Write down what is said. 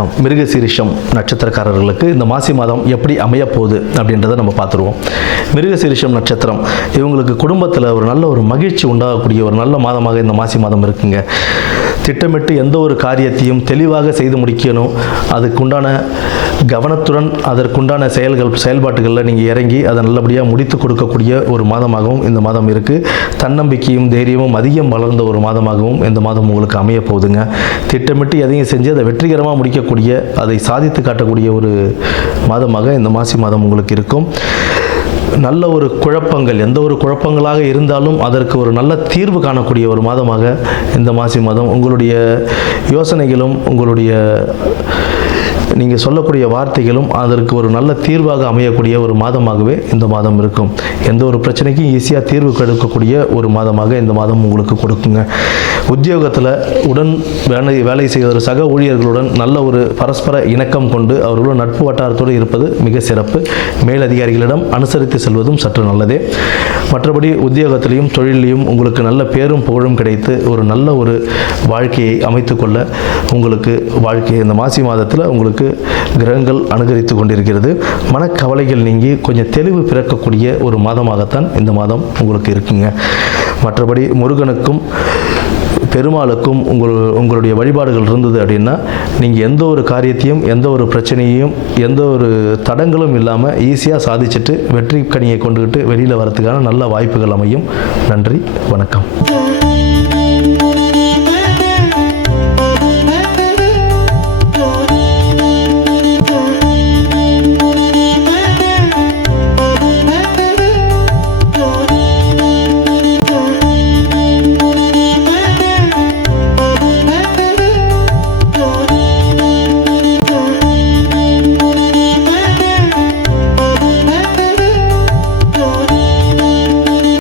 வணக்கம். மிருகசீரிஷம் நட்சத்திரக்காரர்களுக்கு இந்த மாசி மாதம் எப்படி அமைய போகுது அப்படின்றத நம்ம பார்த்துருவோம். மிருகசீரிஷம் நட்சத்திரம் இவங்களுக்கு குடும்பத்தில் ஒரு நல்ல ஒரு மகிழ்ச்சி உண்டாகக்கூடிய ஒரு நல்ல மாதமாக இந்த மாசி மாதம் இருக்குங்க. திட்டமிட்டு எந்த ஒரு காரியத்தையும் தெளிவாக செய்து முடிக்கணும். அதுக்குண்டான கவனத்துடன் அதற்குண்டான செயல்பாட்டுகளில் நீங்கள் இறங்கி அதை நல்லபடியாக முடித்து கொடுக்கக்கூடிய ஒரு மாதமாகவும் இந்த மாதம் இருக்குது. தன்னம்பிக்கையும் தைரியமும் அதிகம் வளர்ந்த ஒரு மாதமாகவும் இந்த மாதம் உங்களுக்கு அமைய போகுதுங்க. திட்டமிட்டு எதையும் செஞ்சு அதை வெற்றிகரமாக முடிக்கக்கூடிய, அதை சாதித்து காட்டக்கூடிய ஒரு மாதமாக இந்த மாசி மாதம் உங்களுக்கு இருக்கும். நல்ல ஒரு குழப்பங்கள், எந்த ஒரு குழப்பங்களாக இருந்தாலும் அதற்கு ஒரு நல்ல தீர்வு காணக்கூடிய ஒரு மாதமாக இந்த மாசி மாதம் உங்களுடைய யோசனைகளும் உங்களுடைய நீங்கள் சொல்லக்கூடிய வார்த்தைகளும் அதற்கு ஒரு நல்ல தீர்வாக அமையக்கூடிய ஒரு மாதமாகவே இந்த மாதம் இருக்கும். எந்த ஒரு பிரச்சனைக்கும் ஈஸியாக தீர்வு கொடுக்கக்கூடிய ஒரு மாதமாக இந்த மாதம் உங்களுக்கு கொடுக்குங்க. உத்தியோகத்தில் உடன் வேலை செய்கிற சக ஊழியர்களுடன் நல்ல ஒரு பரஸ்பர இணக்கம் கொண்டு அவர்களுடன் நட்பு வட்டாரத்தோடு இருப்பது மிக சிறப்பு. மேலதிகாரிகளிடம் அனுசரித்து செல்வதும் சற்று நல்லதே. மற்றபடி உத்தியோகத்திலையும் தொழிலையும் உங்களுக்கு நல்ல பேரும் புகழும் கிடைத்து ஒரு நல்ல ஒரு வாழ்க்கையை அமைத்துக்கொள்ள உங்களுக்கு இந்த மாசி மாதத்தில் உங்களுக்கு கிரகங்கள் அனுகரித்து கொண்டிருக்கிறது. மனக்கவலைகள் நீங்கி கொஞ்சம் தெளிவு பிறக்கக்கூடிய ஒரு மாதமாகத்தான் இந்த மாதம் உங்களுக்கு இருக்குங்க. மற்றபடி முருகனுக்கும் பெருமாளுக்கும் உங்களுடைய வழிபாடுகள் இருந்தது அப்படின்னா நீங்கள் எந்த ஒரு காரியத்தையும் எந்த ஒரு பிரச்சனையும் எந்த ஒரு தடங்களும் இல்லாமல் ஈஸியாக சாதிச்சுட்டு வெற்றி கனியை கொண்டுகிட்டு வெளியில் வரதுக்கான நல்ல வாய்ப்புகள் அமையும். நன்றி, வணக்கம்.